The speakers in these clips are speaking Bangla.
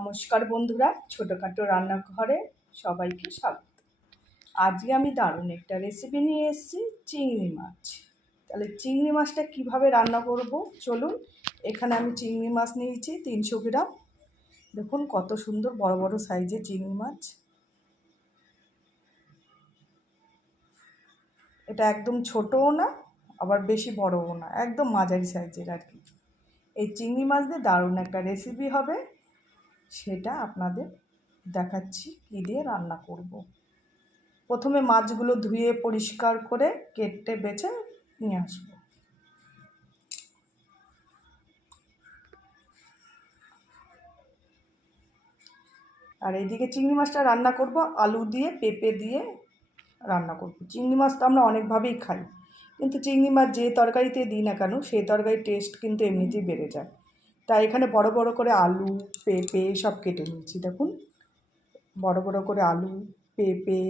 নমস্কার বন্ধুরা, ছোটোখাটো রান্নাঘরে সবাইকে স্বাগত। আজকে আমি দারুণ একটা রেসিপি নিয়ে এসেছি, চিংড়ি মাছ। তাহলে চিংড়ি মাছটা কিভাবে রান্না করব চলুন। এখানে আমি চিংড়ি মাছ নিয়েছি 300 গ্রাম। দেখুন কত সুন্দর বড় বড় সাইজের চিংড়ি মাছ। এটা একদম ছোটও না আবার বেশি বড়ও না, একদম মাঝারি সাইজের আর কি। এই চিংড়ি মাছ দিয়ে দারুণ একটা রেসিপি হবে, সেটা আপনাদের দেখাচ্ছি কী দিয়ে রান্না করব। প্রথমে মাছগুলো ধুয়ে পরিষ্কার করে কেটে বেছে নিয়ে আসবো। আর এইদিকে চিংড়ি মাছটা রান্না করব আলু দিয়ে, পেঁপে দিয়ে রান্না করব। চিংড়ি মাছ তো আমরা অনেকভাবেই খাই, কিন্তু চিংড়ি মাছ যে তরকারিতে দিই না কেন সেই তরকারির টেস্ট কিন্তু এমনিতেই বেড়ে যায়। তাই এখানে বড় বড় করে আলু, পেঁপে সব কেটে নিয়েছি। দেখুন বড় বড় করে আলু, পেঁপে,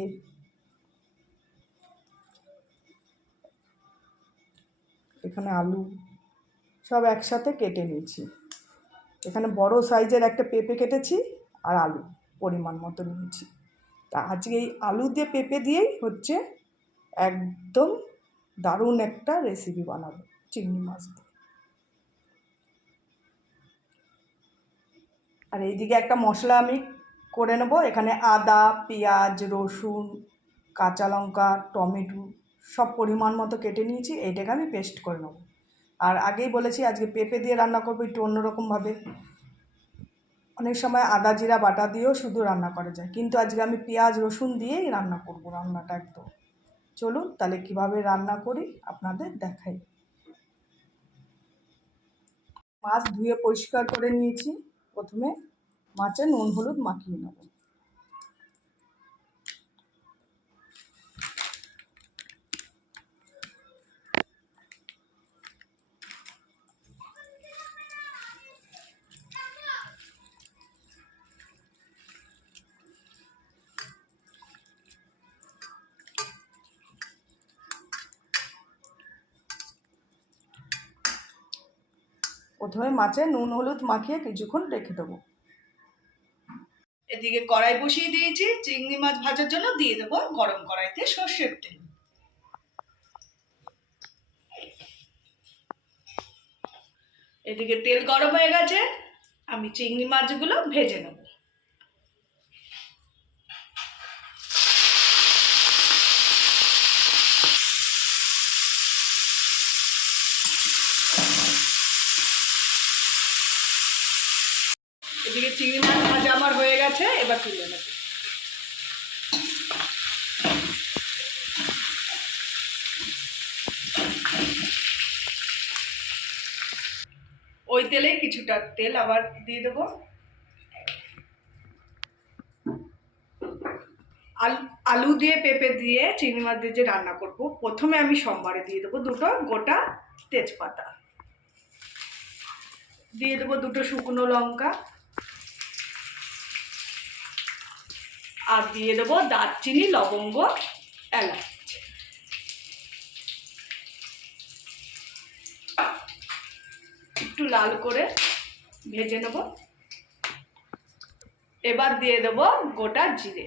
এখানে আলু সব একসাথে কেটে নিয়েছি। এখানে বড় সাইজের একটা পেঁপে কেটেছি আর আলু পরিমাণ মতো নিয়েছি। তা আজকে এই আলু দিয়ে পেঁপে দিয়েই হচ্ছে একদম দারুণ একটা রেসিপি বানাবো চিংড়ি মাছ দিয়ে। আর এইদিকে একটা মশলা আমি করে নেব। এখানে আদা, পেঁয়াজ, রসুন, কাঁচা লঙ্কা, টমেটো সব পরিমাণ মতো কেটে নিয়েছি। এইটাকে আমি পেস্ট করে নেব। আর আগেই বলেছি আজকে পেঁপে দিয়ে রান্না করবো একটু অন্যরকমভাবে। অনেক সময় আদা জিরা বাটা দিয়েও শুধু রান্না করা যায়, কিন্তু আজকে আমি পেঁয়াজ রসুন দিয়েই রান্না করব রান্নাটা একদম। চলুন তাহলে কিভাবে রান্না করি আপনাদের দেখাই। মাছ ধুয়ে পরিষ্কার করে নিয়েছি। প্রথমে মাছে নুন হলুদ মাখিয়ে নেব। প্রথমে মাছে নুন হলুদ মাখিয়ে কিছুক্ষণ রেখে দেবো। এদিকে কড়াই বসিয়ে দিয়েছি চিংড়ি মাছ ভাজার জন্য। দিয়ে দেবো গরম কড়াইতে সর্ষের তেল। এদিকে তেল গরম হয়ে গেছে, আমি চিংড়ি মাছগুলো ভেজে নেব। এদিকে চিংড়ি মাছ ভাজা আমার হয়ে গেছে, এবার তুলে নেব। ওই তেলে কিছুটা তেল আবার দিয়ে দেবো। আলু দিয়ে পেঁপে দিয়ে চিংড়ি মাছ দিয়ে যে রান্না করব, প্রথমে আমি সোমবারে দিয়ে দেবো 2টো গোটা তেজপাতা, দিয়ে দেবো 2টো শুকনো লঙ্কা, আর দিয়ে দেবো দারচিনি, লবঙ্গ, এলাচ। একটু লাল করে ভেজে নেব। এবার দিয়ে দেবো গোটা জিরে।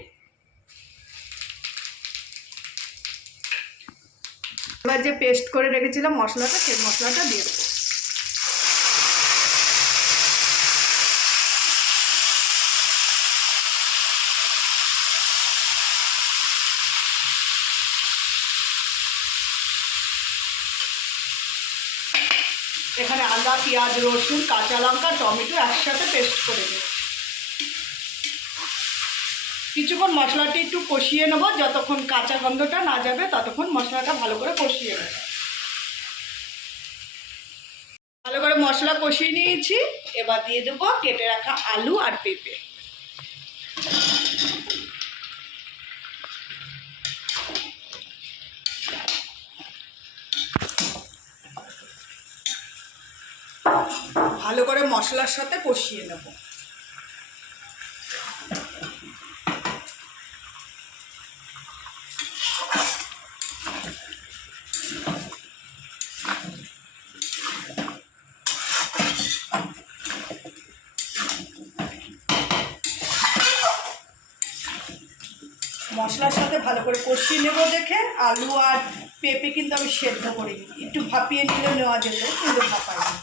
এবার যে পেস্ট করে রেখেছিলাম মশলাটা, সেই মশলাটা দিয়ে দেবো। এখানে আদা, পেঁয়াজ, রসুন, কাঁচা লঙ্কা, টমেটো একসাথে পেস্ট করে দেবো। কিছুক্ষণ মশলাটা একটু কষিয়ে নেবো, যতক্ষণ কাঁচা গন্ধটা না যাবে ততক্ষণ মশলাটা ভালো করে কষিয়ে নেব। ভালো করে মশলা কষিয়ে নিয়েছি, এবার দিয়ে দেবো কেটে রাখা আলু আর পেঁপে। ভালো করে মশলার সাথে কষিয়ে নেব। মশলার সাথে ভালো করে কষিয়ে নেব। দেখে আলু আর পেঁপে কিন্তু আমি সেদ্ধ করিনি, একটু ভাপিয়ে নিলে নেওয়া যেত, কিন্তু ভাপাইনি,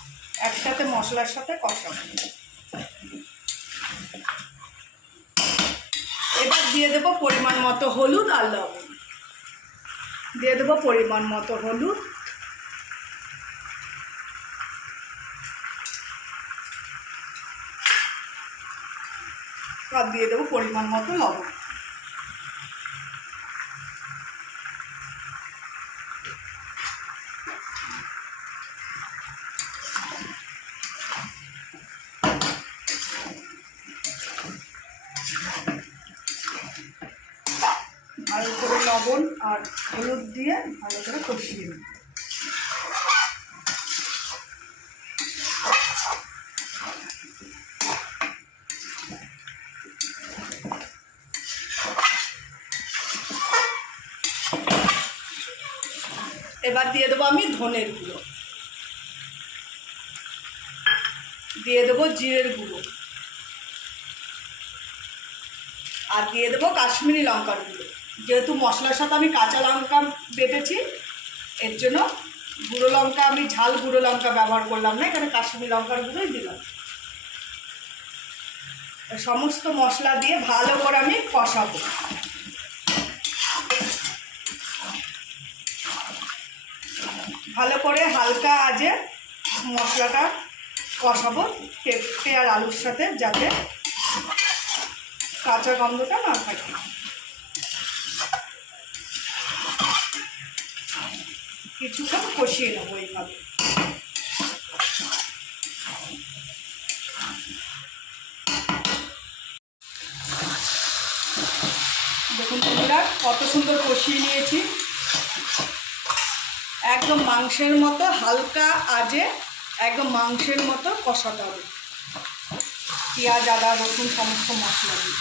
একসাথে মশলার সাথে কষাবো। এবার দিয়ে দেবো পরিমাণ মতো হলুদ আর লবণ, দিয়ে দেবো পরিমাণ মতো হলুদ, আর দিয়ে দেবো পরিমাণ মতো লবণ। ভালো করে লবণ আর হলুদ দিয়ে ভালো করে কষিয়ে নিই। এবার দিয়ে দেবো আমি ধনের গুঁড়ো, দিয়ে দেবো জিরের গুঁড়ো, আর দিয়ে দেবো কাশ্মীরি লঙ্কার গুঁড়ো। যেহেতু মশলার সাথে আমি কাঁচা লঙ্কা বেটেছি, এর জন্য গুঁড়ো লঙ্কা, আমি ঝাল গুঁড়ো লঙ্কা ব্যবহার করলাম না, এখানে কাশ্মীরি লঙ্কার গুঁড়োই দিলাম। সমস্ত মশলা দিয়ে ভালো করে আমি কষাবো। ভালো করে হালকা আঁচে মশলাটা কষাবো পেঁপে আর আলুর সাথে, যাতে কাঁচা গন্ধটা না থাকে। কিছুক্ষণ কষিয়ে নেবো এইভাবে। দেখুন বন্ধুরা, কত সুন্দর কষিয়ে নিয়েছি, একদম মাংসের মতো হালকা আঁচে একদম মাংসের মতো কষাতে হবে, পেঁয়াজ আদা রসুন সমস্ত মশলা দিয়ে।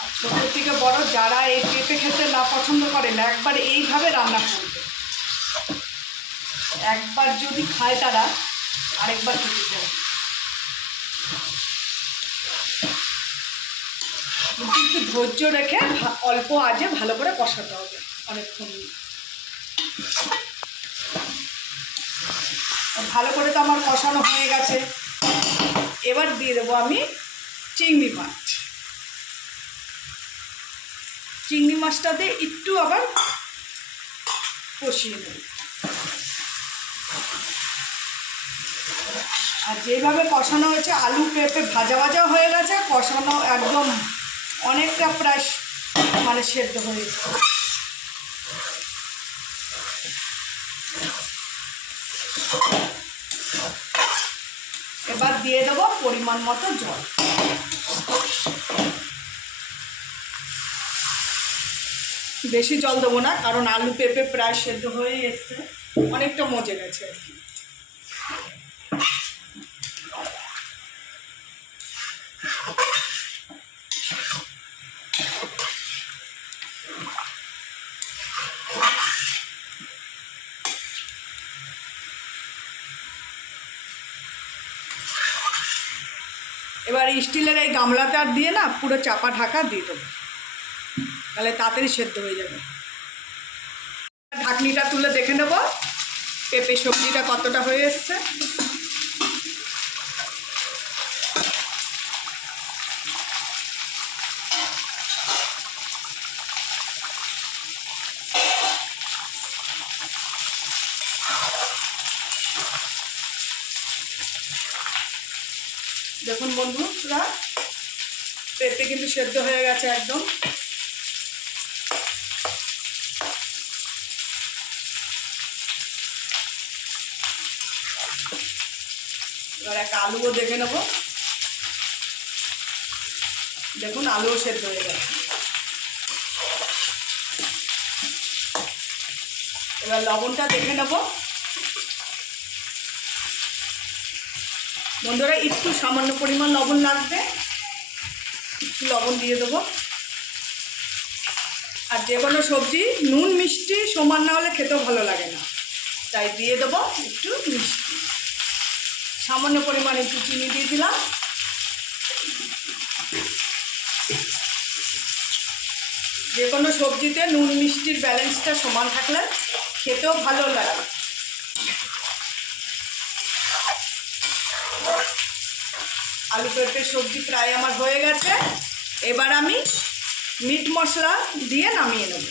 আর ছোটো থেকে বড় যারা এই পেঁপে খেতে না পছন্দ করে না, একবার এইভাবে রান্না করবে, একবার যদি খায় তারা আরেকবার খেতে চায়। কিন্তু একটু ধৈর্য রেখে অল্প আঁচে ভালো করে কষাতে হবে অনেকক্ষণ। ভালো করে তো আমার কষানো হয়ে গেছে। এবার দিয়ে দেবো আমি চিংড়ি মাছ। চিংড়ি মাছটাতে একটু আবার কষিয়ে নেব। আর যেভাবে কষানো হয়েছে, আলু পেঁপে ভাজা ভাজা হয়ে গেছে, কষানো একদম অনেকটা প্রায় মানে সেদ্ধ হয়ে গেছে। এবার দিয়ে দেবো পরিমাণ মতো জল। বেশি জল দেবো না, কারণ আলু পেঁপে প্রায় সেদ্ধ হয়ে এসছে, অনেকটা মজে গেছে আর কি। এবার স্টিলের এই গামলাতে আর দিয়ে না, পুরো চাপা ঢাকা দিয়ে দেবো, তাহলে তাড়াতাড়ি সেদ্ধ হয়ে যাবে। ঢাকনিটা তুলে দেখে নেব পেঁপে সবজিটা কতটা হয়ে এসছে। দেখুন বন্ধুরা, পেঁপে কিন্তু সেদ্ধ হয়ে গেছে একদম। এবার একটা আলুও দেখে নেব। দেখুন আলুও সেদ্ধ হয়ে গেছে। এবার লবণটা দেখে নেব। বন্ধুরা, একটু সামান্য পরিমাণ লবণ লাগবে, একটু লবণ দিয়ে দেবো। আর যে কোনো সবজি নুন মিষ্টি সমান না হলে খেতেও ভালো লাগে না, তাই দিয়ে দেবো একটু মিষ্টি। সামান্য পরিমাণে একটু চিনি দিয়ে দিলাম। যে কোনো সবজিতে নুন মিষ্টির ব্যালেন্সটা সমান থাকলে খেতেও ভালো লাগে। আলু পেঁপে সবজি প্রায় আমার হয়ে গেছে। এবার আমি মিট মশলা দিয়ে নামিয়ে নেব।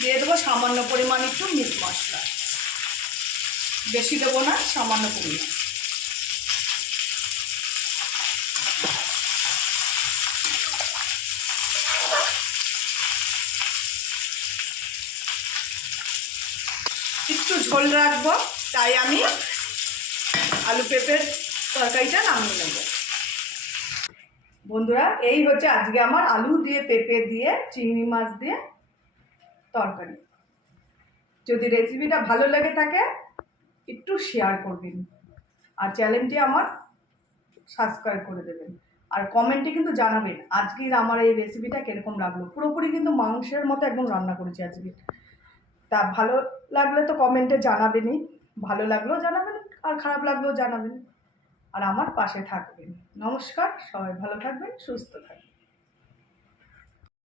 দিয়ে দেবো সামান্য পরিমাণ একটু মিট মশলা, বেশি দেবো না, সামান্য পরিমাণ। একটু ঝোল রাখবো, তাই আমি আলু পেঁপের তরকারিটা নামিয়ে নেব। বন্ধুরা, এই হচ্ছে আজকে আমার আলু দিয়ে পেঁপে দিয়ে চিংড়ি মাছ দিয়ে তরকারি। যদি রেসিপিটা ভালো লেগে থাকে একটু শেয়ার করবেন, আর চ্যানেলটি আমার সাবস্ক্রাইব করে দেবেন, আর কমেন্টে কিন্তু জানাবেন আজকের আমার এই রেসিপিটা কীরকম লাগলো। পুরোপুরি কিন্তু মাংসের মতো একদম রান্না করেছি আজকে। তা ভালো লাগলে তো কমেন্টে জানাবেনই, ভালো লাগলেও জানাবেন আর খারাপ লাগলেও জানাবেন, আর আমার পাশে থাকবেন। নমস্কার, সবাই ভালো থাকবেন, সুস্থ থাকবেন।